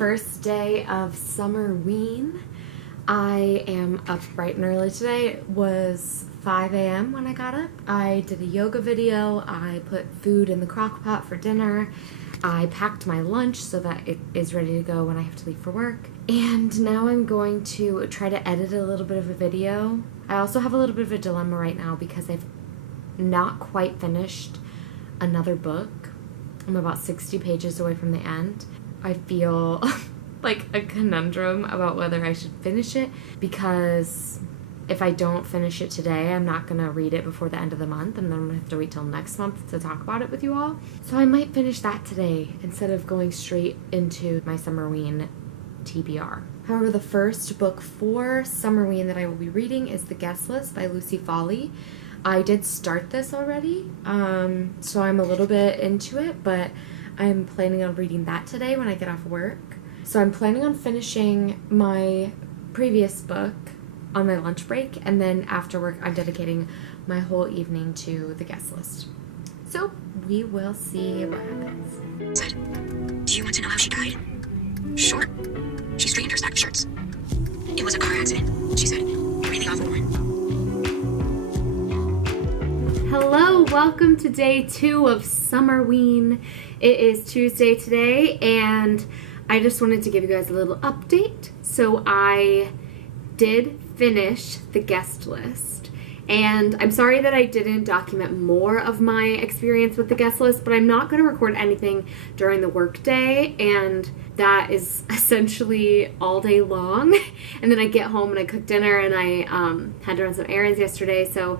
first day of Summerween. I am up bright and early today. It was 5 a.m. when I got up. I did a yoga video. I put food in the crock pot for dinner. I packed my lunch so that it is ready to go when I have to leave for work. And now I'm going to try to edit a little bit of a video. I also have a little bit of a dilemma right now because I've not quite finished another book. I'm about 60 pages away from the end. I feel like a conundrum about whether I should finish it because if I don't finish it today, I'm not going to read it before the end of the month, and then I'm going to have to wait till next month to talk about it with you all. So I might finish that today instead of going straight into my Summerween TBR. However, the first book for Summerween that I will be reading is The Guest List by Lucy Foley. I did start this already, so I'm a little bit into it, but I'm planning on reading that today when I get off work. So I'm planning on finishing my previous book on my lunch break, and then after work I'm dedicating my whole evening to The Guest List. So we will see what happens. Said, do you want to know how she died? Sure. She straightened her stack of shirts. It was a car accident, she said. A really awful one. Hello, welcome to day 2 of Summerween. It is Tuesday today, and I just wanted to give you guys a little update. So I did finish The Guest List, and I'm sorry that I didn't document more of my experience with The Guest List, but I'm not going to record anything during the workday, and that is essentially all day long. And then I get home and I cook dinner, and I had to run some errands yesterday, so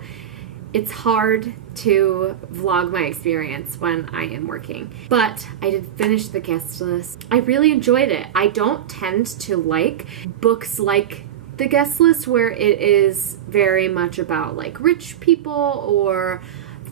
it's hard to vlog my experience when I am working. But I did finish The Guest List. I really enjoyed it. I don't tend to like books like The Guest List where it is very much about like rich people or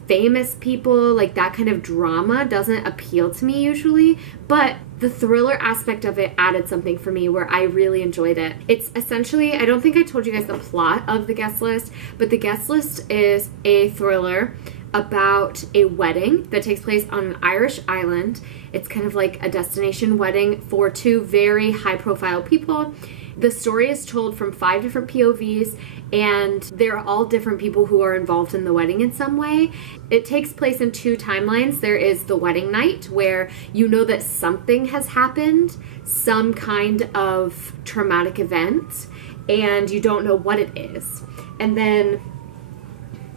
famous people. Like that kind of drama doesn't appeal to me usually, but the thriller aspect of it added something for me where I really enjoyed it. It's essentially, I don't think I told you guys the plot of The Guest List, but The Guest List is a thriller about a wedding that takes place on an Irish island. It's kind of like a destination wedding for 2 very high-profile people. The story is told from 5 different POVs, and they're all different people who are involved in the wedding in some way. It takes place in 2 timelines. There is the wedding night, where you know that something has happened, some kind of traumatic event, and you don't know what it is. And then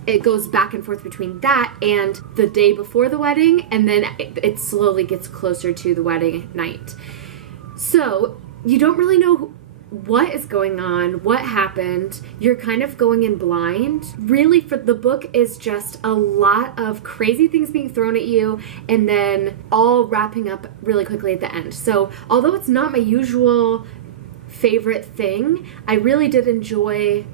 it goes back and forth between that and the day before the wedding, and then it slowly gets closer to the wedding night. So you don't really know what is going on, what happened. You're kind of going in blind. Really, for the book is just a lot of crazy things being thrown at you and then all wrapping up really quickly at the end. So although it's not my usual favorite thing, I really did enjoy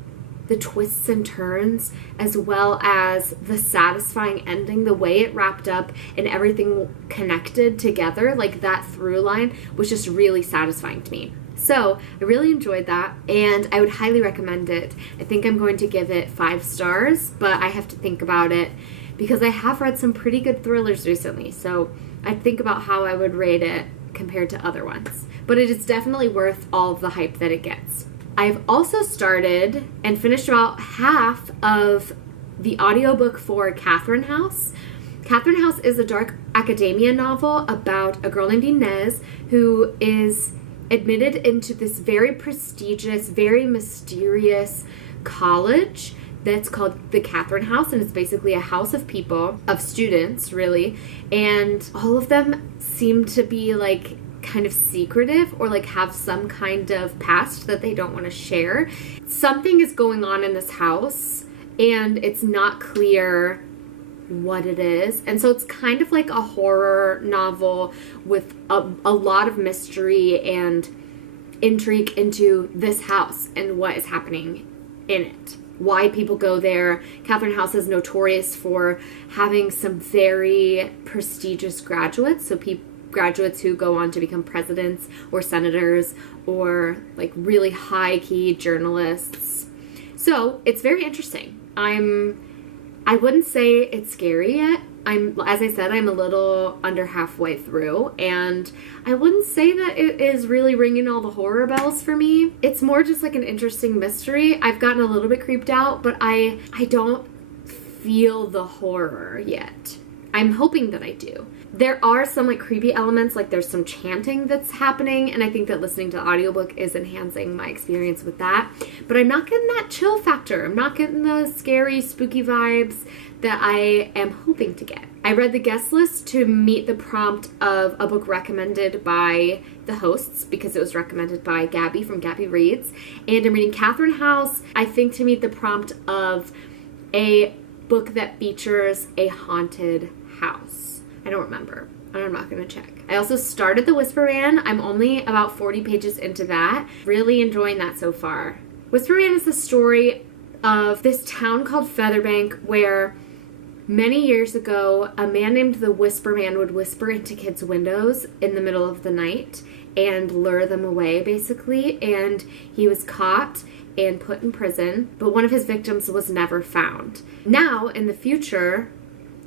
the twists and turns as well as the satisfying ending, the way it wrapped up and everything connected together. Like that through line was just really satisfying to me. So I really enjoyed that, and I would highly recommend it. I think I'm going to give it 5 stars, but I have to think about it because I have read some pretty good thrillers recently, so I'd think about how I would rate it compared to other ones. But it is definitely worth all of the hype that it gets. I've also started and finished about half of the audiobook for Catherine House. Catherine House is a dark academia novel about a girl named Inez who is admitted into this very prestigious, very mysterious college that's called the Catherine House, and it's basically a house of people, of students, really, and all of them seem to be, like, kind of secretive or, like, have some kind of past that they don't want to share. Something is going on in this house, and it's not clear what it is, and so it's kind of like a horror novel with a lot of mystery and intrigue into this house and what is happening in it, why people go there. Catherine House is notorious for having some very prestigious graduates, so graduates who go on to become presidents or senators or like really high-key journalists. So it's very interesting. I wouldn't say it's scary yet. as I said, I'm a little under halfway through, and I wouldn't say that it is really ringing all the horror bells for me. It's more just like an interesting mystery. I've gotten a little bit creeped out, but I don't feel the horror yet. I'm hoping that I do. There are some like creepy elements, like there's some chanting that's happening, and I think that listening to the audiobook is enhancing my experience with that. But I'm not getting that chill factor. I'm not getting the scary, spooky vibes that I am hoping to get. I read the guest list to meet the prompt of a book recommended by the hosts because it was recommended by Gabby from Gabby Reads. And I'm reading Catherine House, I think, to meet the prompt of a book that features a haunted house. I don't remember. I'm not going to check. I also started The Whisper Man. I'm only about 40 pages into that. Really enjoying that so far. Whisper Man is the story of this town called Featherbank where many years ago, a man named the Whisper Man would whisper into kids' windows in the middle of the night and lure them away, basically. And he was caught and put in prison, but one of his victims was never found. Now, in the future,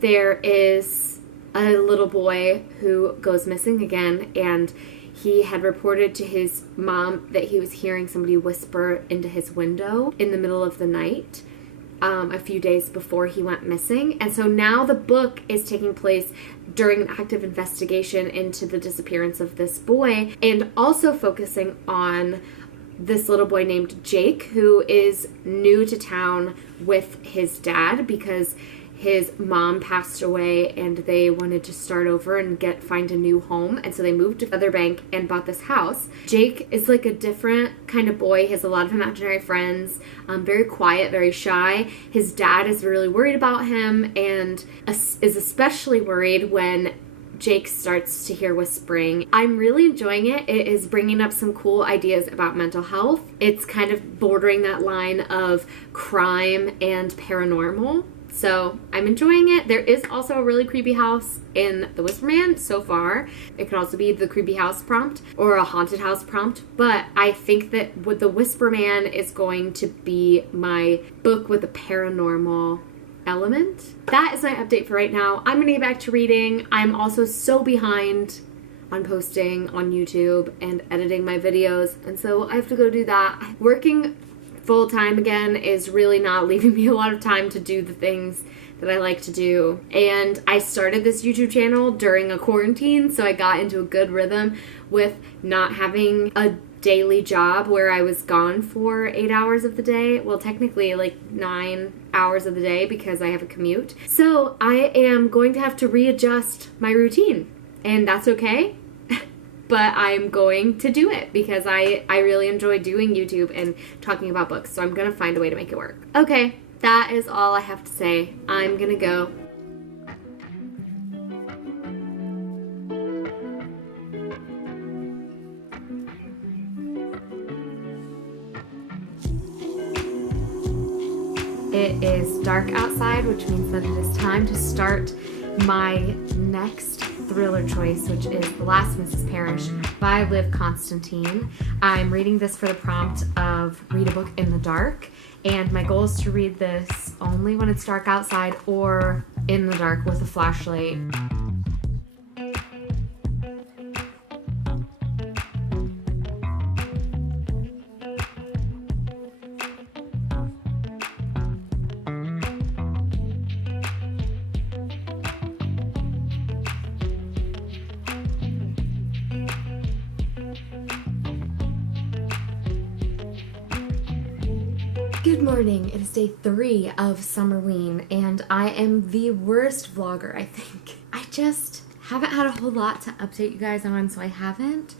there is a little boy who goes missing again, and he had reported to his mom that he was hearing somebody whisper into his window in the middle of the night a few days before he went missing. And so now the book is taking place during an active investigation into the disappearance of this boy, and also focusing on this little boy named Jake, who is new to town with his dad because his mom passed away and they wanted to start over and find a new home. And so they moved to Featherbank and bought this house. Jake is like a different kind of boy. He has a lot of imaginary friends, very quiet, very shy. His dad is really worried about him and is especially worried when Jake starts to hear whispering. I'm really enjoying it. It is bringing up some cool ideas about mental health. It's kind of bordering that line of crime and paranormal. So I'm enjoying it. There is also a really creepy house in The Whisper Man so far. It could also be the creepy house prompt or a haunted house prompt. But I think that with The Whisper Man is going to be my book with a paranormal element. That is my update for right now. I'm going to get back to reading. I'm also so behind on posting on YouTube and editing my videos, and so I have to go do that. Working full-time again is really not leaving me a lot of time to do the things that I like to do. And I started this YouTube channel during a quarantine, so I got into a good rhythm with not having a daily job where I was gone for 8 hours of the day. Well, technically like 9 hours of the day because I have a commute. So I am going to have to readjust my routine, and that's okay. But I'm going to do it because I really enjoy doing YouTube and talking about books. So I'm going to find a way to make it work. Okay, that is all I have to say. I'm going to go. It is dark outside, which means that it is time to start my next thriller choice, which is The Last Mrs. Parrish by Liv Constantine. I'm reading this for the prompt of read a book in the dark, and my goal is to read this only when it's dark outside or in the dark with a flashlight. Good morning. It is day 3 of Summerween, and I am the worst vlogger, I think. I just haven't had a whole lot to update you guys on, so I haven't.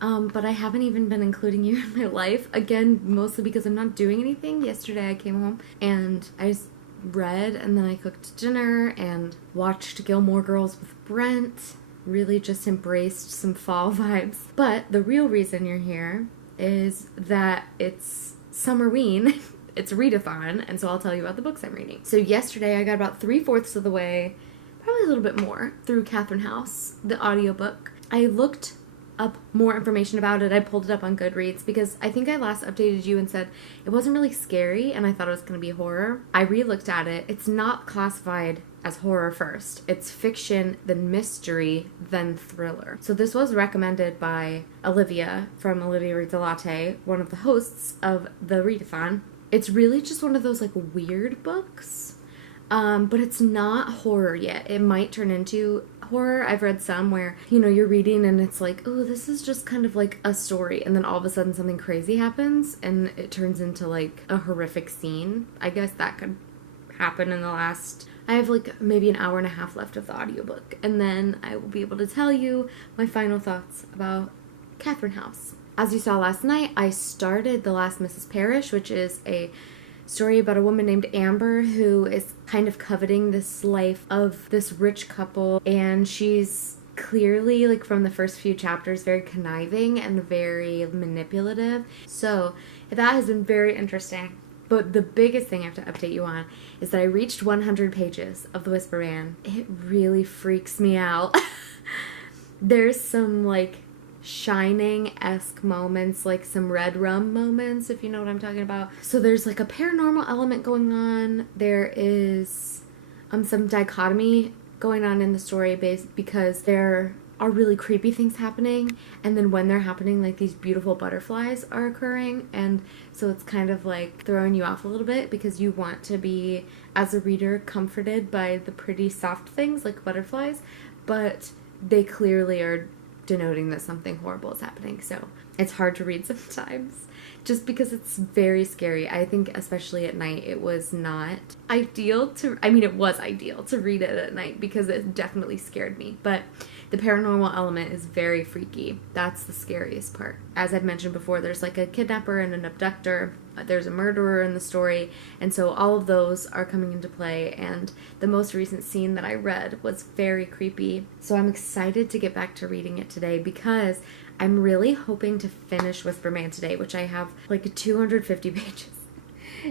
But I haven't even been including you in my life. Again, mostly because I'm not doing anything. Yesterday I came home and I just read, and then I cooked dinner and watched Gilmore Girls with Brent. Really just embraced some fall vibes. But the real reason you're here is that it's Summerween. It's Readathon, and so I'll tell you about the books I'm reading. So yesterday I got about 3/4 of the way, probably a little bit more, through Catherine House, the audiobook. I looked up more information about it. I pulled it up on Goodreads because I think I last updated you and said it wasn't really scary and I thought it was going to be horror. I re-looked at it. It's not classified as horror first. It's fiction, then mystery, then thriller. So this was recommended by Olivia from Olivia Reads a Latte, one of the hosts of the Readathon. It's really just one of those like weird books, but it's not horror yet. It might turn into horror. I've read some where, you know, you're reading and it's like, oh, this is just kind of like a story, and then all of a sudden something crazy happens and it turns into like a horrific scene. I guess that could happen in the last... I have like maybe an hour and a half left of the audiobook, and then I will be able to tell you my final thoughts about Catherine House. As you saw last night, I started The Last Mrs. Parrish, which is a story about a woman named Amber who is kind of coveting this life of this rich couple, and she's clearly, like from the first few chapters, very conniving and very manipulative. So that has been very interesting. But the biggest thing I have to update you on is that I reached 100 pages of The Whisper Man. It really freaks me out. There's some, like, Shining-esque moments, like some Red Rum moments, if you know what I'm talking about. So there's, like, a paranormal element going on. There is some dichotomy going on in the story because there are really creepy things happening, and then when they're happening, like, these beautiful butterflies are occurring, and so it's kind of like throwing you off a little bit because you want to be, as a reader, comforted by the pretty soft things like butterflies, but they clearly are denoting that something horrible is happening. So it's hard to read sometimes just because it's very scary. I think especially at night it was not ideal to, I mean, it was ideal to read it at night because it definitely scared me, but the paranormal element is very freaky. That's the scariest part. As I've mentioned before, there's like a kidnapper and an abductor. There's a murderer in the story. And so all of those are coming into play. And the most recent scene that I read was very creepy. So I'm excited to get back to reading it today because I'm really hoping to finish Whisper Man today, which I have like 250 pages.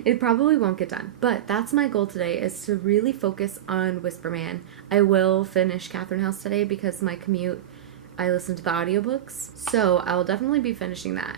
It probably won't get done, but that's my goal today, is to really focus on Whisper Man. I will finish Catherine House today because my commute, I listen to the audiobooks, so I'll definitely be finishing that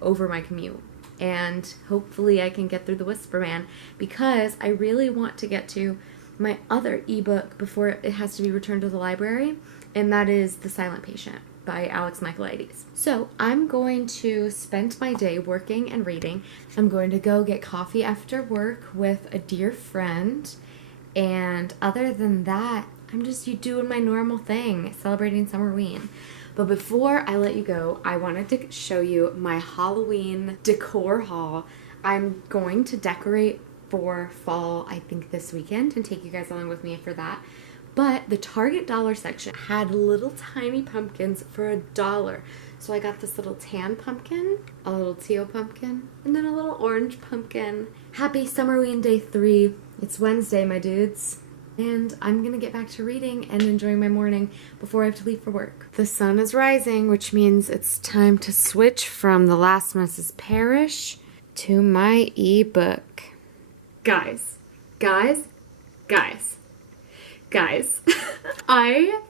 over my commute. And hopefully I can get through the Whisper Man because I really want to get to my other ebook before it has to be returned to the library, and that is The Silent Patient by Alex Michaelides. So I'm going to spend my day working and reading. I'm going to go get coffee after work with a dear friend. And other than that, I'm just doing my normal thing, celebrating Summerween. But before I let you go, I wanted to show you my Halloween decor haul. I'm going to decorate for fall, I think, this weekend, and take you guys along with me for that. But the Target dollar section had little tiny pumpkins for $1. So I got this little tan pumpkin, a little teal pumpkin, and then a little orange pumpkin. Happy Summerween Day 3. It's Wednesday, my dudes. And I'm going to get back to reading and enjoying my morning before I have to leave for work. The sun is rising, which means it's time to switch from The Last Mrs. Parrish to my ebook. Guys, I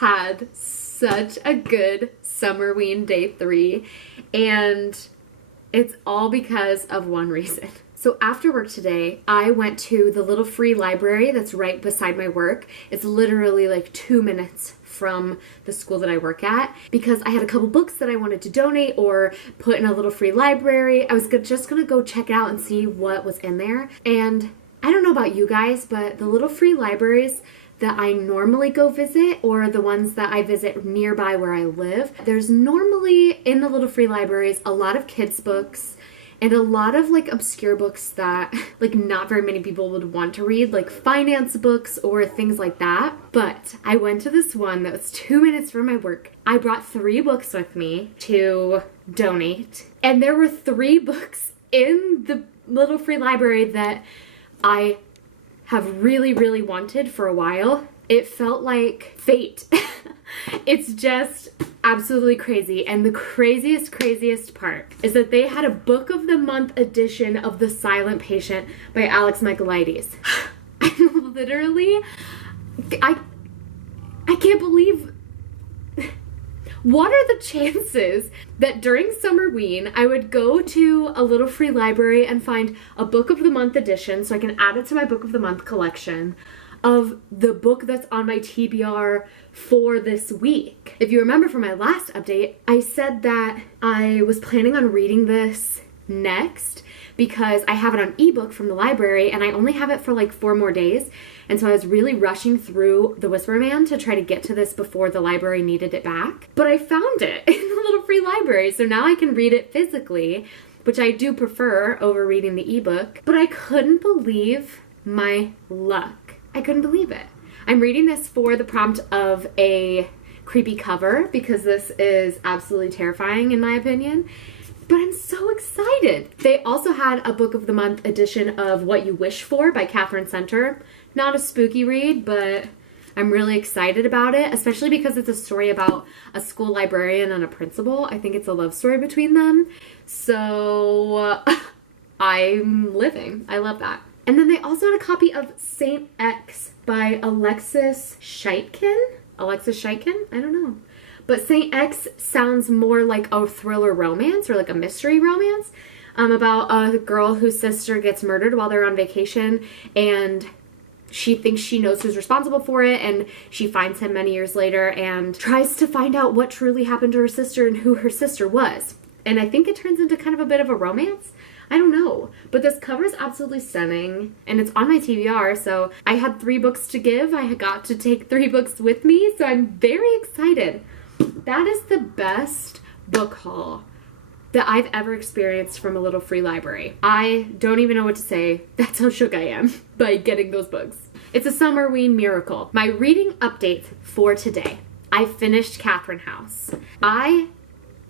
had such a good Summerween Day 3, and it's all because of one reason. So after work today, I went to the little free library that's right beside my work. It's literally like 2 minutes from the school that I work at because I had a couple books that I wanted to donate or put in a little free library. I was just gonna go check it out and see what was in there. And I don't know about you guys, but the little free libraries that I normally go visit, or the ones that I visit nearby where I live, there's normally in the little free libraries a lot of kids books and a lot of like obscure books that like not very many people would want to read, like finance books or things like that. But I went to this one that was 2 minutes from my work. I brought 3 books with me to donate, and there were 3 books in the little free library that I have really wanted for a while. It felt like fate. It's just absolutely crazy. And the craziest part is that they had a book of the month edition of The Silent Patient by Alex Michaelides. I'm literally, I can't believe, What are the chances that during Summerween I would go to a little free library and find a Book of the Month edition so I can add it to my Book of the Month collection of the book that's on my TBR for this week? If you remember from my last update, I said that I was planning on reading this next because I have it on ebook from the library and I only have it for like 4 more days. And so I was really rushing through The Whisper Man to try to get to this before the library needed it back. But I found it in the little free library, so now I can read it physically, which I do prefer over reading the ebook. But I couldn't believe my luck. I couldn't believe it. I'm reading this for the prompt of a creepy cover because this is absolutely terrifying in my opinion. But I'm so excited. They also had a Book of the Month edition of What You Wish For by Catherine Center. Not a spooky read, but I'm really excited about it, especially because it's a story about a school librarian and a principal. I think it's a love story between them. So I'm living. I love that. And then they also had a copy of Saint X by Alexis Scheitkin. Alexis Scheitkin? I don't know. But Saint X sounds more like a thriller romance or like a mystery romance about a girl whose sister gets murdered while they're on vacation and she thinks she knows who's responsible for it, and she finds him many years later and tries to find out what truly happened to her sister and who her sister was. And I think it turns into kind of a bit of a romance. I don't know. But this cover is absolutely stunning, and it's on my TBR, so I had 3 books to give. I got to take 3 books with me, so I'm very excited. That is the best book haul that I've ever experienced from a little free library. I don't even know what to say. That's how shook I am by getting those books. It's a Summerween miracle. My reading update for today. I finished Catherine House. I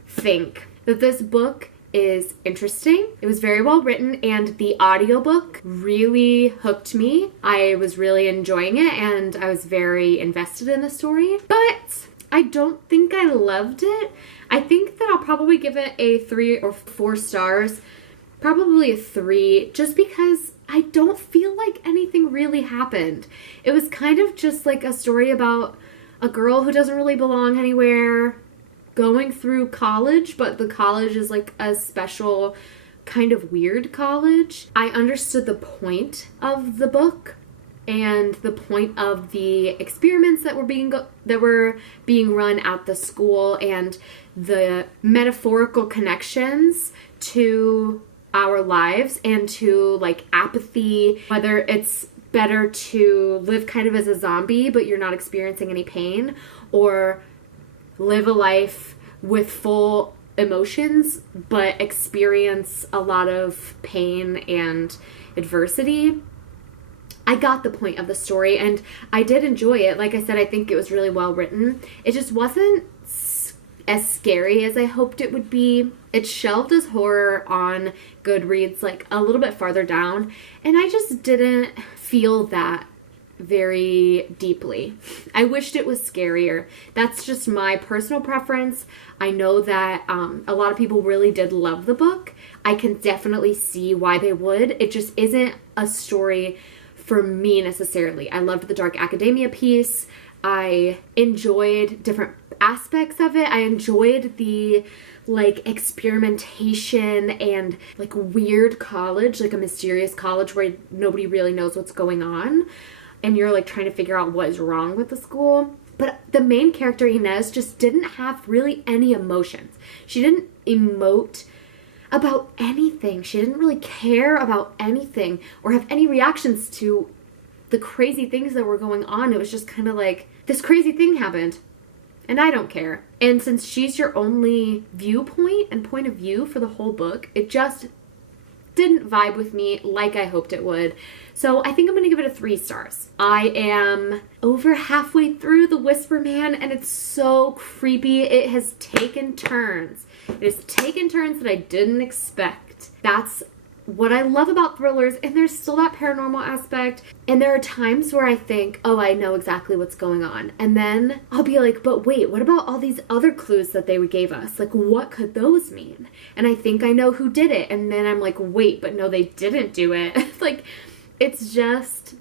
think that this book is interesting. It was very well written and the audiobook really hooked me. I was really enjoying it and I was very invested in the story, but I don't think I loved it. I think that I'll probably give it a 3 or 4 stars. Probably a 3, just because I don't feel like anything really happened. It was kind of just like a story about a girl who doesn't really belong anywhere, going through college, but the college is like a special kind of weird college. I understood the point of the book and the point of the experiments that were being run at the school and the metaphorical connections to our lives and to like apathy, whether it's better to live kind of as a zombie but you're not experiencing any pain, or live a life with full emotions but experience a lot of pain and adversity. I got the point of the story and I did enjoy it. Like I said, I think it was really well written. It just wasn't as scary as I hoped it would be. It's shelved as horror on Goodreads, like a little bit farther down, and I just didn't feel that very deeply. I wished it was scarier. That's just my personal preference. I know that a lot of people really did love the book. I can definitely see why they would. It just isn't a story for me necessarily. I loved the dark academia piece. I enjoyed different aspects of it. I enjoyed the like experimentation and like weird college, like a mysterious college where nobody really knows what's going on and you're like trying to figure out what is wrong with the school. But the main character, Inez, just didn't have really any emotions. She didn't emote about anything. She didn't really care about anything or have any reactions to the crazy things that were going on. It was just kind of like, this crazy thing happened and I don't care. And since she's your only viewpoint and point of view for the whole book, it just didn't vibe with me like I hoped it would. So I think I'm going to give it a 3 stars. I am over halfway through The Whisper Man and it's so creepy. It has taken turns. It has taken turns that I didn't expect. That's what I love about thrillers, and there's still that paranormal aspect. And there are times where I think, oh, I know exactly what's going on. And then I'll be like, but wait, what about all these other clues that they gave us? Like, what could those mean? And I think I know who did it. And then I'm like, wait, but no, they didn't do it. Like, it's just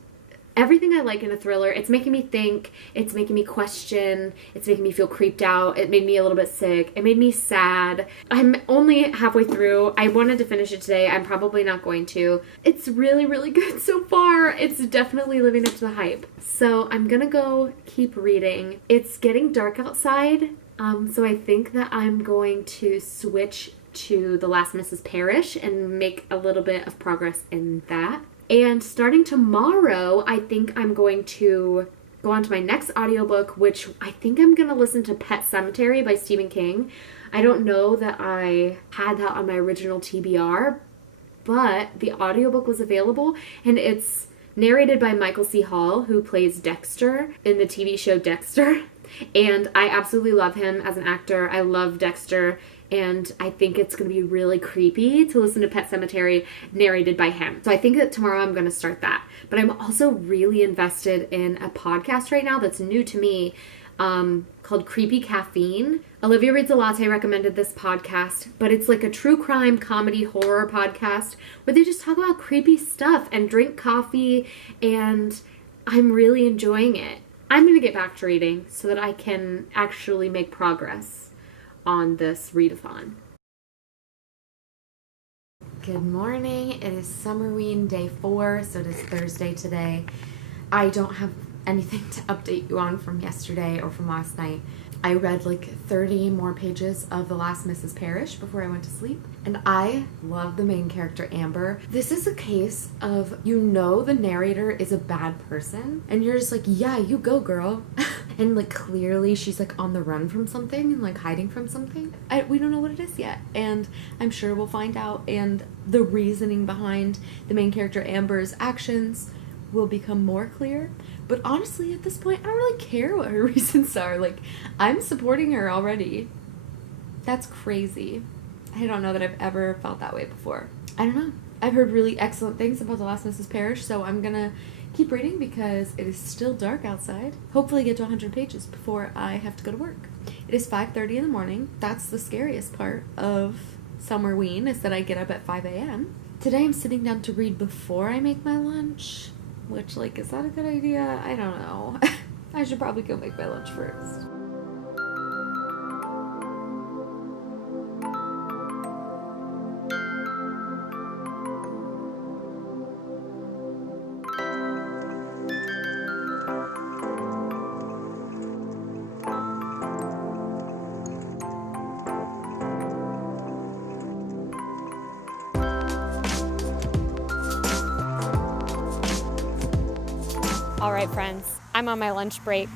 everything I like in a thriller. It's making me think, it's making me question, it's making me feel creeped out, it made me a little bit sick, it made me sad. I'm only halfway through. I wanted to finish it today. I'm probably not going to. It's really, really good so far. It's definitely living up to the hype. So I'm gonna go keep reading. It's getting dark outside, so I think that I'm going to switch to The Last Mrs. Parrish and make a little bit of progress in that. And starting tomorrow, I think I'm going to go on to my next audiobook, which I think I'm going to listen to Pet Sematary by Stephen King. I don't know that I had that on my original TBR, but the audiobook was available, and it's narrated by Michael C. Hall, who plays Dexter in the TV show Dexter. And I absolutely love him as an actor. I love Dexter. And I think it's going to be really creepy to listen to Pet Sematary narrated by him. So I think that tomorrow I'm going to start that. But I'm also really invested in a podcast right now that's new to me called Creepy Caffeine. Olivia Reads a Latte recommended this podcast, but it's like a true crime comedy horror podcast where they just talk about creepy stuff and drink coffee, and I'm really enjoying it. I'm going to get back to reading so that I can actually make progress on this readathon. Good morning. It is Summerween day 4, so it is Thursday today. I don't have anything to update you on from yesterday or from last night. I read like 30 more pages of The Last Mrs. Parrish before I went to sleep, and I love the main character, Amber. This is a case of, you know, the narrator is a bad person, and you're just like, yeah, you go, girl. And like clearly she's like on the run from something and like hiding from something. We don't know what it is yet, and I'm sure we'll find out, and the reasoning behind the main character Amber's actions will become more clear. But honestly, at this point, I don't really care what her reasons are. Like, I'm supporting her already. That's crazy. I don't know that I've ever felt that way before. I don't know. I've heard really excellent things about The Last Mrs. Parrish, so I'm gonna keep reading because it is still dark outside. Hopefully get to 100 pages before I have to go to work. It is 5:30 in the morning. That's the scariest part of Summerween, is that I get up at 5 a.m. Today I'm sitting down to read before I make my lunch, which, like, is that a good idea? I don't know. I should probably go make my lunch first. All right, friends, I'm on my lunch break.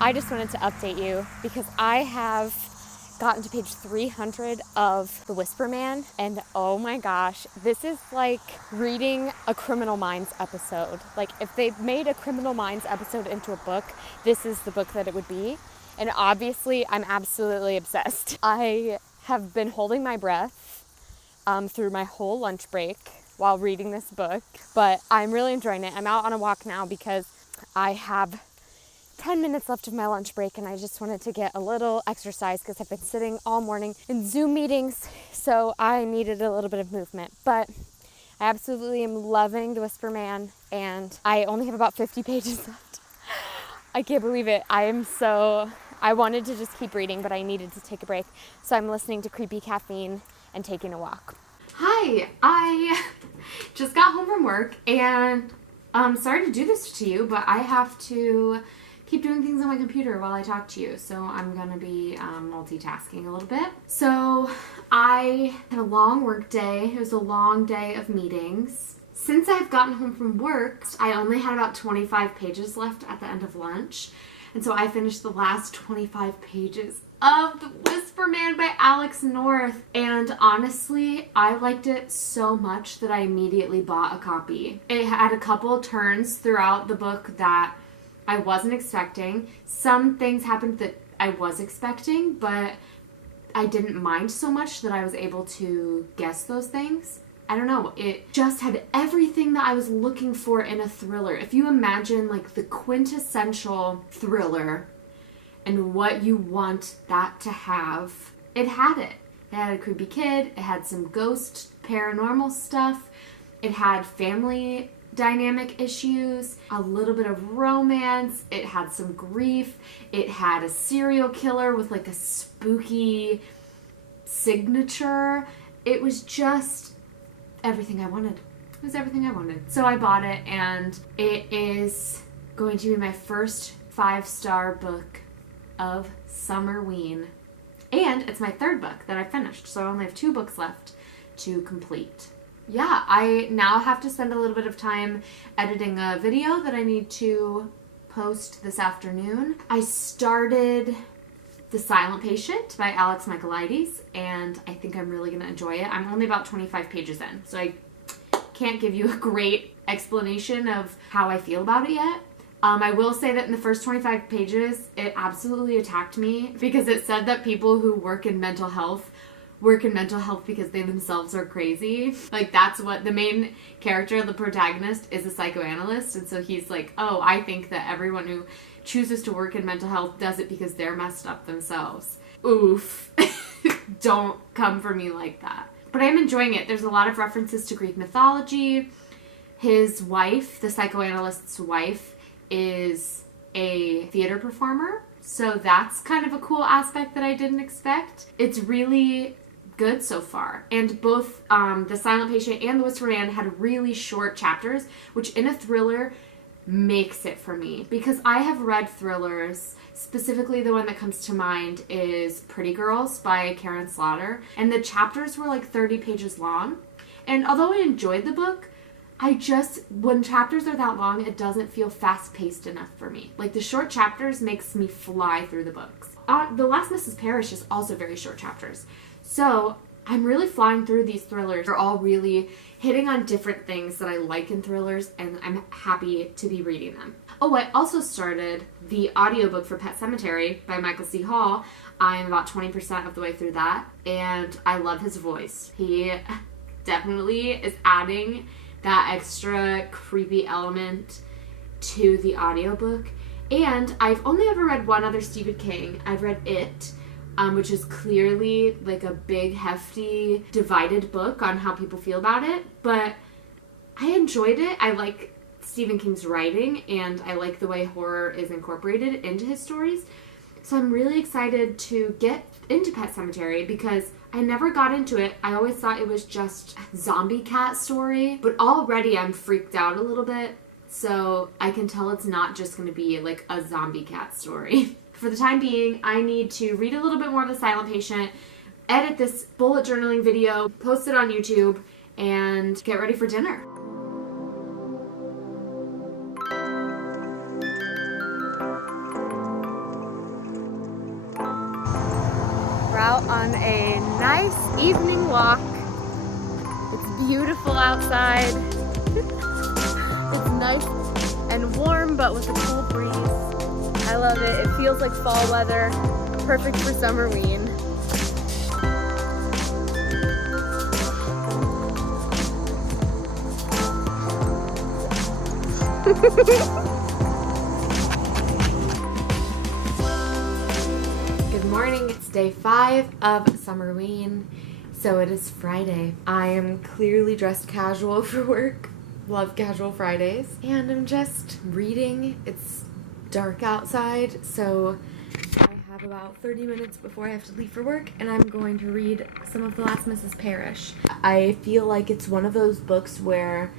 I just wanted to update you because I have gotten to page 300 of The Whisper Man, and oh my gosh, this is like reading a Criminal Minds episode. Like, if they made a Criminal Minds episode into a book, this is the book that it would be. And obviously, I'm absolutely obsessed. I have been holding my breath through my whole lunch break while reading this book, but I'm really enjoying it. I'm out on a walk now because I have 10 minutes left of my lunch break, and I just wanted to get a little exercise because I've been sitting all morning in Zoom meetings, so I needed a little bit of movement. But I absolutely am loving The Whisper Man, and I only have about 50 pages left. I can't believe it. I wanted to just keep reading, but I needed to take a break, so I'm listening to Creepy Caffeine and taking a walk. Hi, I just got home from work, and sorry to do this to you, but I have to keep doing things on my computer while I talk to you, so I'm gonna be multitasking a little bit. So I had a long work day. It was a long day of meetings. Since I've gotten home from work, I only had about 25 pages left at the end of lunch, and so I finished the last 25 pages of The Whisper Man by Alex North, and honestly, I liked it so much that I immediately bought a copy. It had a couple turns throughout the book that I wasn't expecting. Some things happened that I was expecting, but I didn't mind so much that I was able to guess those things. I don't know, it just had everything that I was looking for in a thriller. If you imagine like the quintessential thriller and what you want that to have, it had it. It had a creepy kid, it had some ghost paranormal stuff, it had family dynamic issues, a little bit of romance, it had some grief, it had a serial killer with like a spooky signature. It was just everything I wanted. It was everything I wanted. So I bought it, and it is going to be my first 5-star book of Summerween. And it's my 3rd book that I finished, so I only have 2 books left to complete. Yeah, I now have to spend a little bit of time editing a video that I need to post this afternoon. I started The Silent Patient by Alex Michaelides, and I think I'm really going to enjoy it. I'm only about 25 pages in, so I can't give you a great explanation of how I feel about it yet. I will say that in the first 25 pages, it absolutely attacked me because it said that people who work in mental health because they themselves are crazy. Like, that's what the main character, the protagonist, is a psychoanalyst, and so he's like, oh, I think that everyone who chooses to work in mental health does it because they're messed up themselves. Oof. Don't come for me like that. But I'm enjoying it. There's a lot of references to Greek mythology. His wife, the psychoanalyst's wife, is a theater performer, so that's kind of a cool aspect that I didn't expect. It's really good so far, and both The Silent Patient and The Whisper Man had really short chapters, which in a thriller makes it for me, because I have read thrillers. Specifically, the one that comes to mind is Pretty Girls by Karen Slaughter, and the chapters were like 30 pages long, and although I enjoyed the book, when chapters are that long, it doesn't feel fast-paced enough for me. Like, the short chapters makes me fly through the books. The Last Mrs. Parrish is also very short chapters. So, I'm really flying through these thrillers. They're all really hitting on different things that I like in thrillers, and I'm happy to be reading them. Oh, I also started the audiobook for Pet Sematary by Michael C. Hall. I'm about 20% of the way through that, and I love his voice. He definitely is adding that extra creepy element to the audiobook. And I've only ever read one other Stephen King. I've read It, which is clearly like a big, hefty, divided book on how people feel about it. But I enjoyed it. I like Stephen King's writing, and I like the way horror is incorporated into his stories. So I'm really excited to get into Pet Sematary because I never got into it. I always thought it was just a zombie cat story, but already I'm freaked out a little bit, so I can tell it's not just going to be like a zombie cat story. For the time being, I need to read a little bit more of The Silent Patient, edit this bullet journaling video, post it on YouTube, and get ready for dinner. We're out on a nice evening walk. It's beautiful outside. It's nice and warm, but with a cool breeze. I love it. It feels like fall weather, perfect for Summerween. Good morning, it's day 5 of Summerween, so it is Friday. I am clearly dressed casual for work, love casual Fridays, and I'm just reading. It's dark outside, so I have about 30 minutes before I have to leave for work, and I'm going to read some of The Last Mrs. Parrish. I feel like it's one of those books where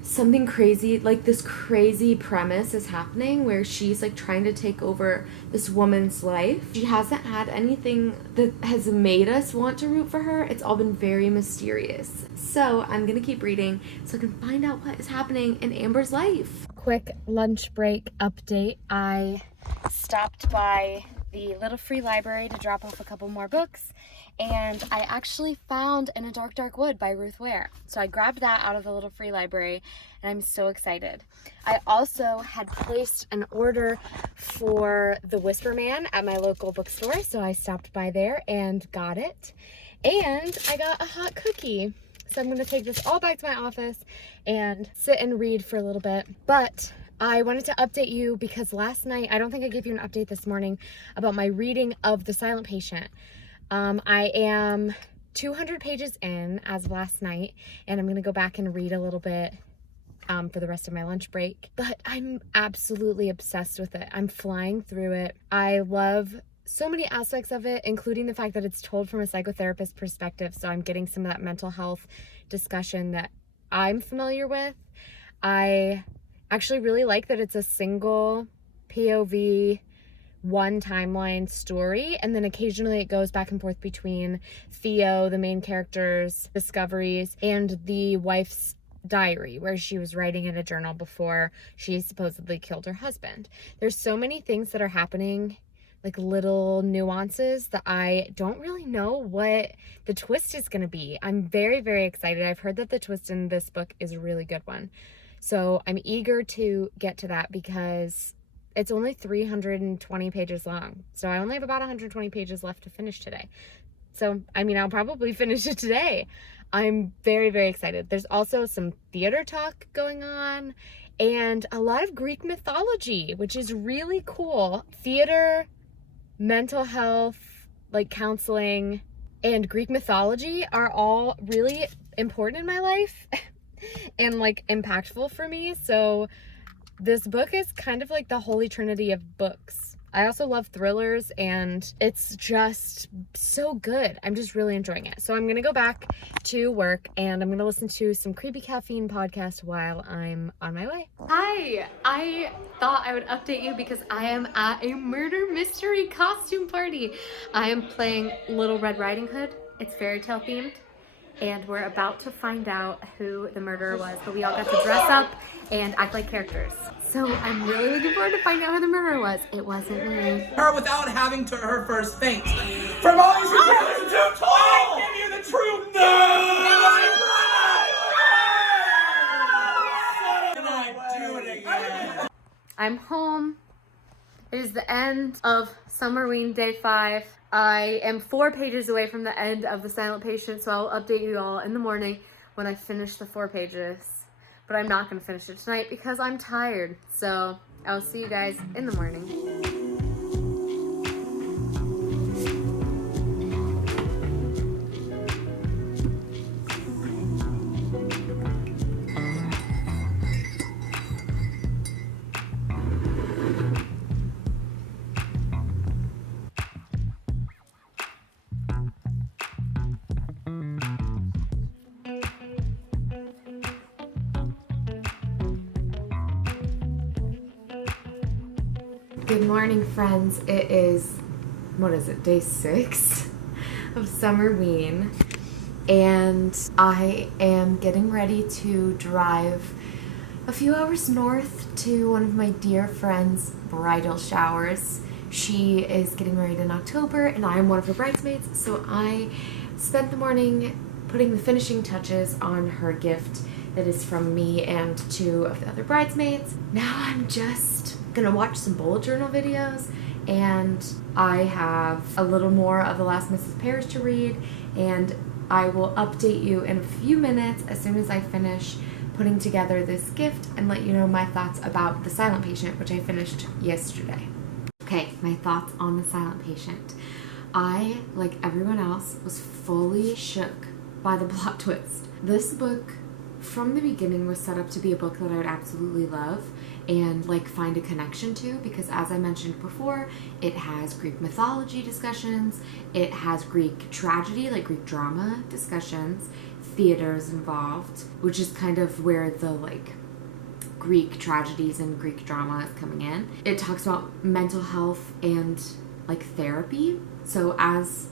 something crazy, like this crazy premise is happening where she's like trying to take over this woman's life. She hasn't had anything that has made us want to root for her. It's all been very mysterious. So I'm gonna keep reading so I can find out what is happening in Amber's life. Quick lunch break update. I stopped by the little free library to drop off a couple more books, and I actually found In a Dark, Dark Wood by Ruth Ware. So I grabbed that out of the little free library, and I'm so excited. I also had placed an order for The Whisper Man at my local bookstore, so I stopped by there and got it. And I got a hot cookie. So I'm going to take this all back to my office and sit and read for a little bit. But I wanted to update you because last night, I don't think I gave you an update this morning about my reading of The Silent Patient. I am 200 pages in as of last night, and I'm going to go back and read a little bit for the rest of my lunch break. But I'm absolutely obsessed with it. I'm flying through it. I love so many aspects of it, including the fact that it's told from a psychotherapist perspective. So I'm getting some of that mental health discussion that I'm familiar with. I actually really like that it's a single POV, one timeline story, and then occasionally it goes back and forth between Theo, the main character's discoveries, and the wife's diary, where she was writing in a journal before she supposedly killed her husband. There's so many things that are happening, like little nuances, that I don't really know what the twist is going to be. I'm very, very excited. I've heard that the twist in this book is a really good one. So I'm eager to get to that because it's only 320 pages long. So I only have about 120 pages left to finish today. So, I mean, I'll probably finish it today. I'm very, very excited. There's also some theater talk going on and a lot of Greek mythology, which is really cool. Theater, mental health, like counseling, and Greek mythology are all really important in my life and like impactful for me. So this book is kind of like the holy trinity of books. I also love thrillers and it's just so good. I'm just really enjoying it. So I'm going to go back to work and I'm going to listen to some Creepy Caffeine podcast while I'm on my way. Hi, I thought I would update you because I am at a murder mystery costume party. I am playing Little Red Riding Hood. It's fairy tale themed. And we're about to find out who the murderer was, but we all got to dress up and act like characters. So I'm really looking forward to finding out who the murderer was. It wasn't me. Her without having to her first faint. From all these reports, too tall! I give you the truth! No! Can I do it again? I'm home. It is the end of Summerween Day 5. I am 4 pages away from the end of The Silent Patient, so I'll update you all in the morning when I finish the 4 pages. But I'm not going to finish it tonight because I'm tired. So I'll see you guys in the morning. Good morning, friends. It is, what is it, day 6 of Summerween, and I am getting ready to drive a few hours north to one of my dear friend's bridal showers. She is getting married in October, and I am one of her bridesmaids, so I spent the morning putting the finishing touches on her gift that is from me and 2 of the other bridesmaids. Now I'm just gonna watch some bullet journal videos, and I have a little more of The Last Mrs. Pears to read, and I will update you in a few minutes as soon as I finish putting together this gift and let you know my thoughts about The Silent Patient, which I finished yesterday. Okay, my thoughts on The Silent Patient. I, like everyone else, was fully shook by the plot twist. This book, from the beginning, was set up to be a book that I would absolutely love and like find a connection to, because as I mentioned before, it has Greek mythology discussions, it has Greek tragedy, like Greek drama discussions, theaters involved, which is kind of where the like Greek tragedies and Greek drama is coming in. It talks about mental health and like therapy. So as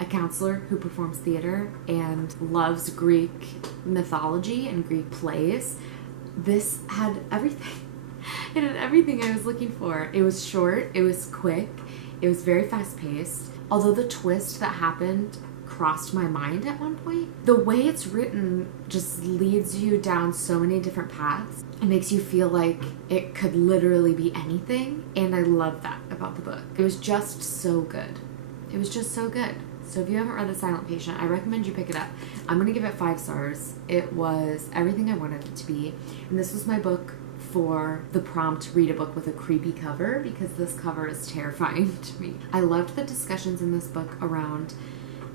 a counselor who performs theater and loves Greek mythology and Greek plays, this had everything. It had everything I was looking for. It was short, it was quick, it was very fast-paced. Although the twist that happened crossed my mind at one point, the way it's written just leads you down so many different paths. It makes you feel like it could literally be anything, and I love that about the book. It was just so good. It was just so good. So if you haven't read The Silent Patient, I recommend you pick it up. I'm going to give it 5 stars. It was everything I wanted it to be. And this was my book for the prompt read a book with a creepy cover, because this cover is terrifying to me. I loved the discussions in this book around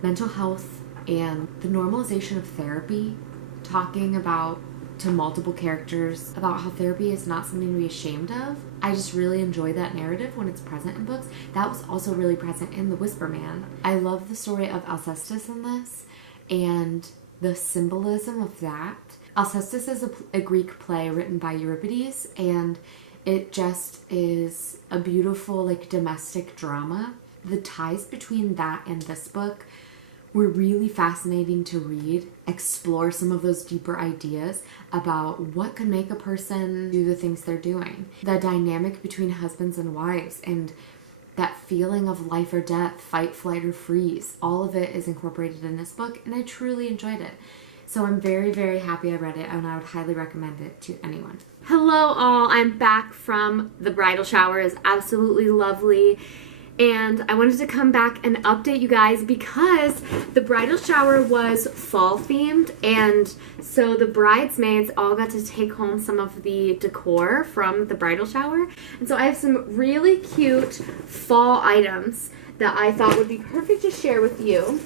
mental health and the normalization of therapy, talking about to multiple characters about how therapy is not something to be ashamed of. I just really enjoy that narrative when it's present in books. That was also really present in The Whisper Man. I love the story of Alcestis in this and the symbolism of that. Alcestis is a Greek play written by Euripides, and it just is a beautiful, like, domestic drama. The ties between that and this book were really fascinating to read, explore some of those deeper ideas about what could make a person do the things they're doing. The dynamic between husbands and wives and that feeling of life or death, fight, flight, or freeze. All of it is incorporated in this book, and I truly enjoyed it. So I'm very, very happy I read it, and I would highly recommend it to anyone. Hello all, I'm back from the bridal shower. It's absolutely lovely. And I wanted to come back and update you guys because the bridal shower was fall themed, and so the bridesmaids all got to take home some of the decor from the bridal shower. And so I have some really cute fall items that I thought would be perfect to share with you.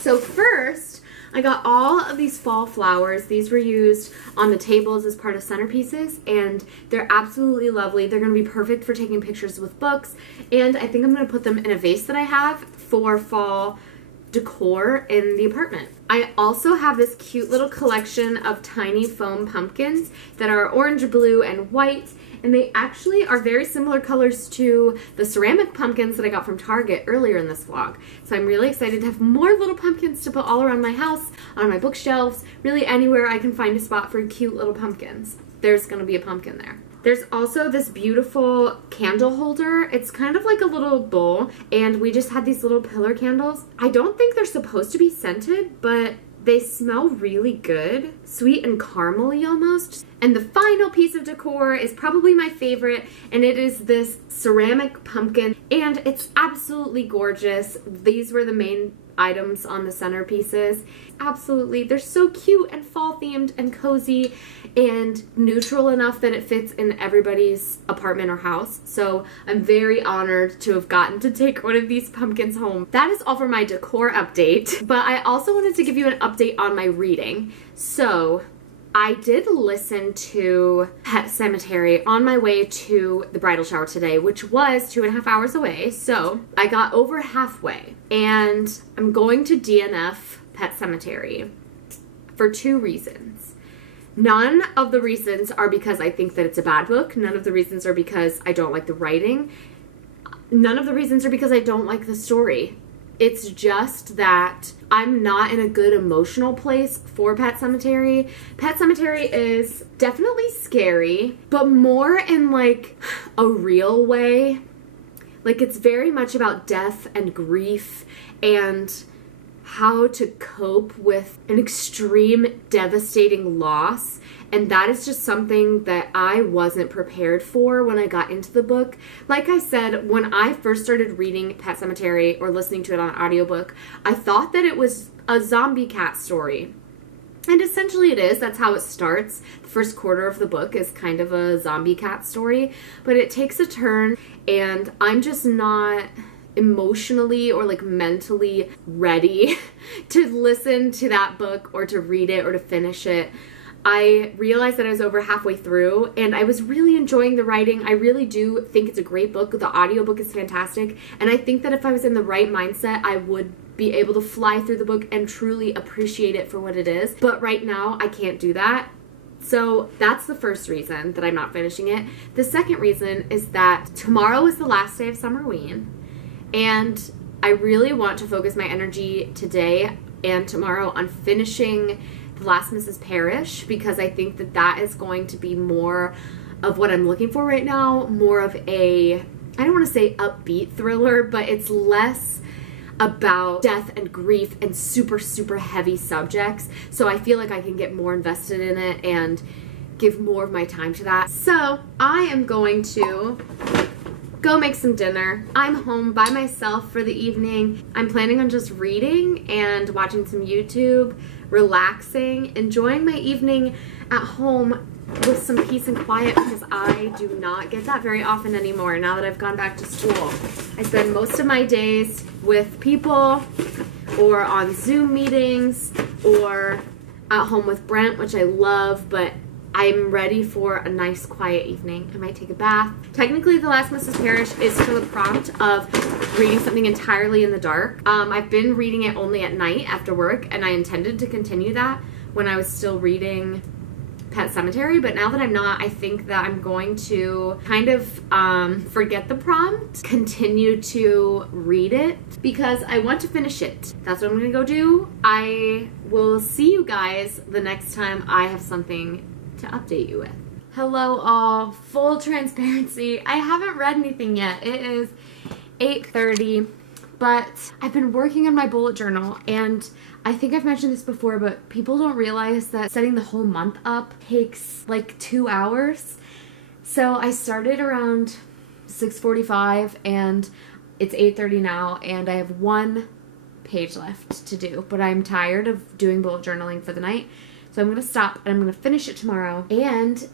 So first, I got all of these fall flowers. These were used on the tables as part of centerpieces, and they're absolutely lovely. They're going to be perfect for taking pictures with books, and I think I'm going to put them in a vase that I have for fall decor in the apartment. I also have this cute little collection of tiny foam pumpkins that are orange, blue, and white, and they actually are very similar colors to the ceramic pumpkins that I got from Target earlier in this vlog. So I'm really excited to have more little pumpkins to put all around my house, on my bookshelves, really anywhere I can find a spot for cute little pumpkins. There's going to be a pumpkin there. There's also this beautiful candle holder. It's kind of like a little bowl, and we just had these little pillar candles. I don't think they're supposed to be scented, but they smell really good, sweet and caramely almost. And the final piece of decor is probably my favorite, and it is this ceramic pumpkin, and it's absolutely gorgeous. These were the main items on the centerpieces. Absolutely, they're so cute and fall themed and cozy and neutral enough that it fits in everybody's apartment or house. So I'm very honored to have gotten to take one of these pumpkins home. That is all for my decor update, but I also wanted to give you an update on my reading. So I did listen to Pet Sematary on my way to the bridal shower today, which was 2.5 hours away. So I got over halfway, and I'm going to DNF Pet Sematary for 2 reasons. None of the reasons are because I think that it's a bad book. None of the reasons are because I don't like the writing. None of the reasons are because I don't like the story. It's just that I'm not in a good emotional place for Pet Sematary. Pet Sematary is definitely scary, but more in like a real way. Like, it's very much about death and grief and how to cope with an extreme, devastating loss. And that is just something that I wasn't prepared for when I got into the book. Like I said, when I first started reading Pet Sematary or listening to it on audiobook, I thought that it was a zombie cat story. And essentially it is. That's how it starts. The first quarter of the book is kind of a zombie cat story. But it takes a turn, and I'm just not emotionally or like mentally ready to listen to that book or to read it or to finish it. I realized that I was over halfway through, and I was really enjoying the writing. I really do think it's a great book. The audiobook is fantastic, and I think that if I was in the right mindset, I would be able to fly through the book and truly appreciate it for what it is. But right now, I can't do that. So that's the first reason that I'm not finishing it. The second reason is that tomorrow is the last day of Summerween, and I really want to focus my energy today and tomorrow on finishing The Last Mrs. Parrish, because I think that that is going to be more of what I'm looking for right now, more of a, I don't want to say upbeat thriller, but it's less about death and grief and super, super heavy subjects. So I feel like I can get more invested in it and give more of my time to that. So I am going to go make some dinner. I'm home by myself for the evening. I'm planning on just reading and watching some YouTube, relaxing, enjoying my evening at home with some peace and quiet, because I do not get that very often anymore now that I've gone back to school. I spend most of my days with people or on Zoom meetings or at home with Brent, which I love, but I'm ready for a nice quiet evening. I might take a bath. Technically, The Last Mrs. Parrish is for the prompt of reading something entirely in the dark. I've been reading it only at night after work, and I intended to continue that when I was still reading Pet Sematary, but now that I'm not, I think that I'm going to kind of forget the prompt, continue to read it, because I want to finish it. That's what I'm gonna go do. I will see you guys the next time I have something to update you with. Hello all, full transparency, I haven't read anything yet. It is 8:30, but I've been working on my bullet journal, and I think I've mentioned this before, but people don't realize that setting the whole month up takes like 2 hours. So I started around 6:45 and it's 8:30 now, and I have 1 page left to do, but I'm tired of doing bullet journaling for the night. So I'm going to stop and I'm going to finish it tomorrow. And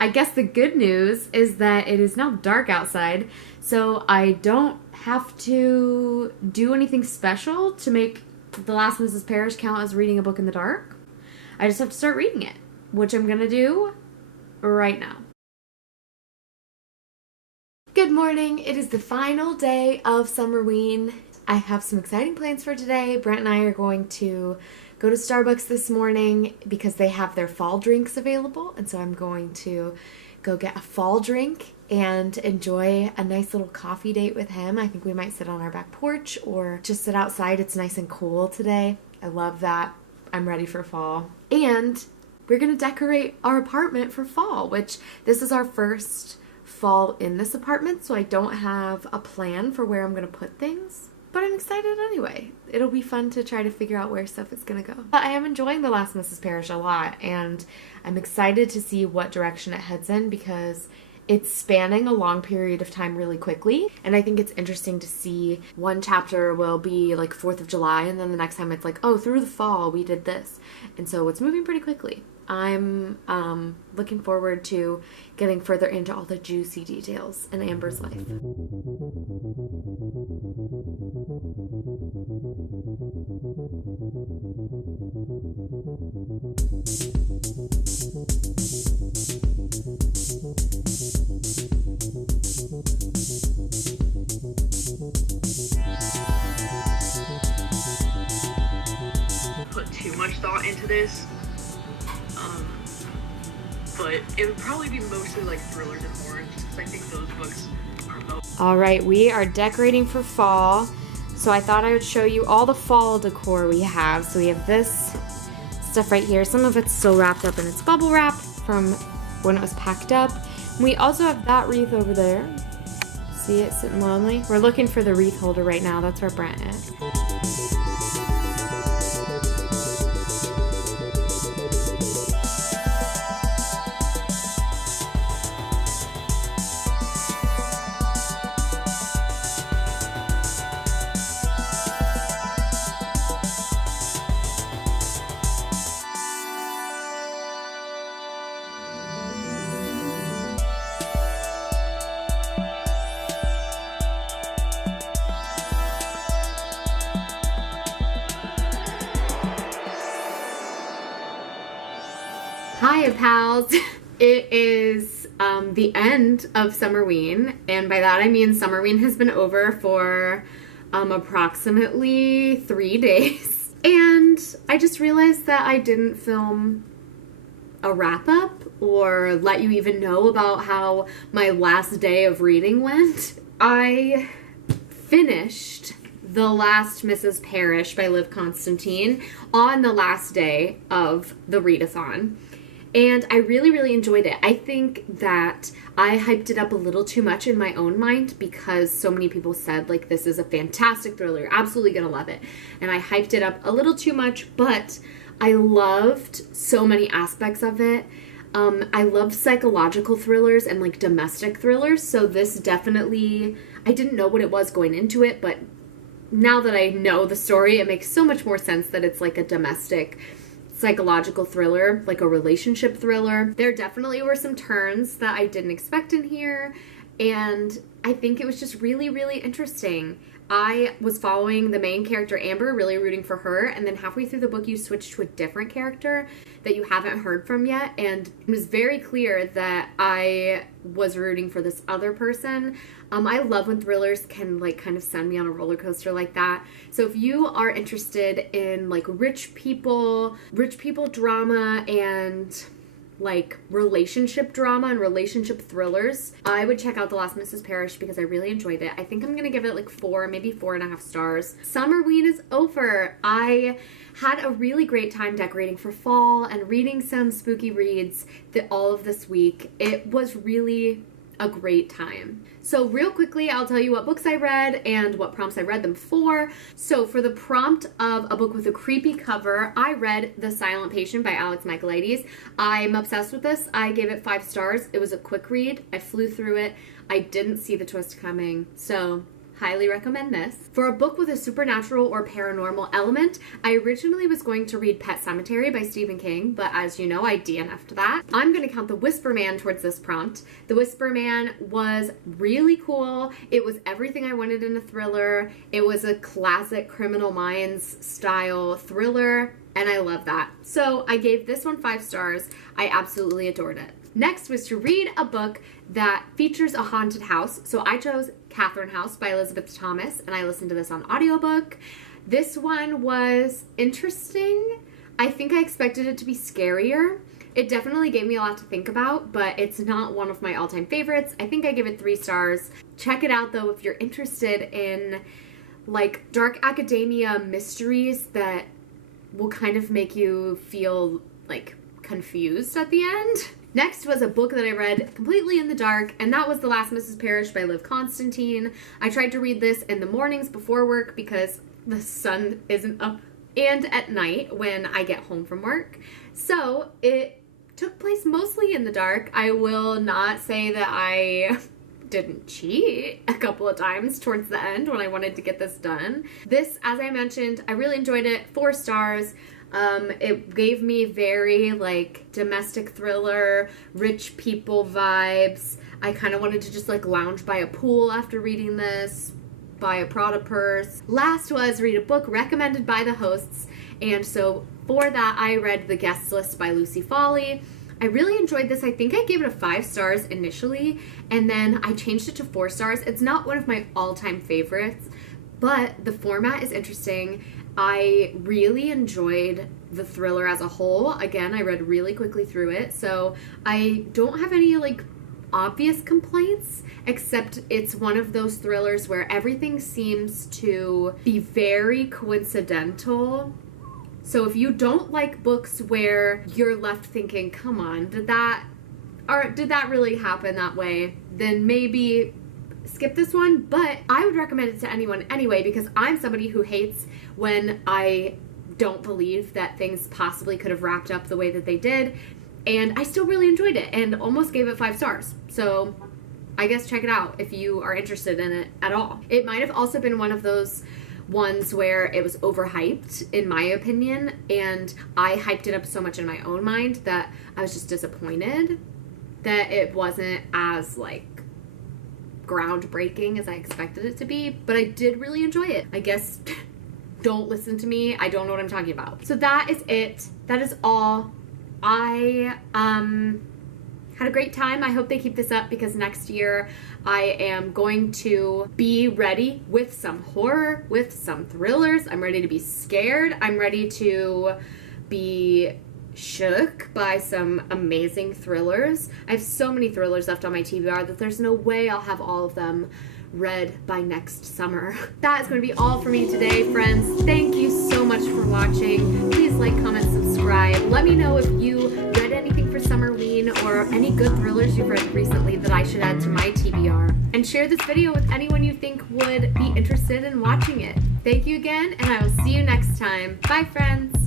I guess the good news is that it is now dark outside, so I don't have to do anything special to make The Last Mrs. Parrish count as reading a book in the dark. I just have to start reading it, which I'm gonna do right now. Good morning. It is the final day of Summerween. I have some exciting plans for today. Brent and I are going to go to Starbucks this morning because they have their fall drinks available, and so I'm going to go get a fall drink and enjoy a nice little coffee date with him. I think we might sit on our back porch or just sit outside. It's nice and cool today. I love that. I'm ready for fall. And we're gonna decorate our apartment for fall, which this is our first fall in this apartment, so I don't have a plan for where I'm gonna put things. But I'm excited anyway. It'll be fun to try to figure out where stuff is gonna go. But I am enjoying The Last Mrs. Parrish a lot, and I'm excited to see what direction it heads in because it's spanning a long period of time really quickly. And I think it's interesting to see one chapter will be like 4th of July, and then the next time it's like, oh, through the fall we did this. And so it's moving pretty quickly. I'm looking forward to getting further into all the juicy details in Amber's life. Put too much thought into this, but it would probably be mostly like thrillers and horror, just because I think those books are most. All right, we are decorating for fall, so I thought I would show you all the fall decor we have. So we have this stuff right here. Some of it's still wrapped up in its bubble wrap from when it was packed up. We also have that wreath over there. See it sitting lonely? We're looking for the wreath holder right now. That's where Brent is. Hi, pals. It is the end of Summerween, and by that I mean Summerween has been over for approximately 3 days. And I just realized that I didn't film a wrap-up or let you even know about how my last day of reading went. I finished The Last Mrs. Parrish by Liv Constantine on the last day of the Readathon. And I really, really enjoyed it. I think that I hyped it up a little too much in my own mind because so many people said, like, this is a fantastic thriller. You're absolutely going to love it. And I hyped it up a little too much, but I loved so many aspects of it. I love psychological thrillers and, like, domestic thrillers. So this definitely, I didn't know what it was going into it, but now that I know the story, it makes so much more sense that it's like a domestic psychological thriller, like a relationship thriller. There definitely were some turns that I didn't expect in here, and I think it was just really, really interesting. I was following the main character, Amber, really rooting for her, and then halfway through the book you switch to a different character that you haven't heard from yet, and it was very clear that I was rooting for this other person. I love when thrillers can like kind of send me on a roller coaster like that. So if you are interested in like rich people drama and like relationship drama and relationship thrillers, I would check out The Last Mrs. Parrish because I really enjoyed it. I think I'm gonna give it like 4, maybe 4.5 stars. Summerween is over. I had a really great time decorating for fall and reading some spooky reads all of this week. It was really a great time. So real quickly, I'll tell you what books I read and what prompts I read them for. So for the prompt of a book with a creepy cover, I read The Silent Patient by Alex Michaelides. I'm obsessed with this. I gave it 5 stars. It was a quick read. I flew through it. I didn't see the twist coming. So highly recommend this. For a book with a supernatural or paranormal element, I originally was going to read Pet Sematary by Stephen King, but as you know, I DNF'd that. I'm going to count The Whisper Man towards this prompt. The Whisper Man was really cool. It was everything I wanted in a thriller. It was a classic Criminal Minds style thriller, and I love that. So I gave this one 5 stars. I absolutely adored it. Next was to read a book that features a haunted house. So I chose Catherine House by Elizabeth Thomas, and I listened to this on audiobook. This one was interesting. I think I expected it to be scarier. It definitely gave me a lot to think about, but it's not one of my all-time favorites. I think I give it 3 stars. Check it out, though, if you're interested in, like, dark academia mysteries that will kind of make you feel, like, confused at the end. Next was a book that I read completely in the dark, and that was The Last Mrs. Parrish by Liv Constantine. I tried to read this in the mornings before work because the sun isn't up, and at night when I get home from work. So it took place mostly in the dark. I will not say that I didn't cheat a couple of times towards the end when I wanted to get this done. This, as I mentioned, I really enjoyed it. 4 stars. It gave me very like domestic thriller, rich people vibes. I kind of wanted to just like lounge by a pool after reading this, buy a Prada purse. Last was read a book recommended by the hosts, and so for that I read The Guest List by Lucy Foley. I really enjoyed this. I think I gave it a 5 stars initially, and then I changed it to 4 stars. It's not one of my all-time favorites, but the format is interesting. I really enjoyed the thriller as a whole. Again, I read really quickly through it, so I don't have any like obvious complaints, except it's one of those thrillers where everything seems to be very coincidental. So if you don't like books where you're left thinking, come on, did that really happen that way, then maybe skip this one. But I would recommend it to anyone anyway, because I'm somebody who hates when I don't believe that things possibly could have wrapped up the way that they did, and I still really enjoyed it and almost gave it 5 stars. So I guess check it out if you are interested in it at all. It might have also been one of those ones where it was overhyped, in my opinion, and I hyped it up so much in my own mind that I was just disappointed that it wasn't as like groundbreaking as I expected it to be, but I did really enjoy it. I guess don't listen to me. I don't know what I'm talking about. So that is it. That is all. I had a great time. I hope they keep this up because next year I am going to be ready with some horror, with some thrillers. I'm ready to be scared. I'm ready to be shook by some amazing thrillers. I have so many thrillers left on my TBR that there's no way I'll have all of them read by next summer. That is going to be all for me today, friends. Thank you so much for watching. Please like, comment, subscribe. Let me know if you read anything for Summerween or any good thrillers you've read recently that I should add to my TBR. And share this video with anyone you think would be interested in watching it. Thank you again, and I will see you next time. Bye, friends.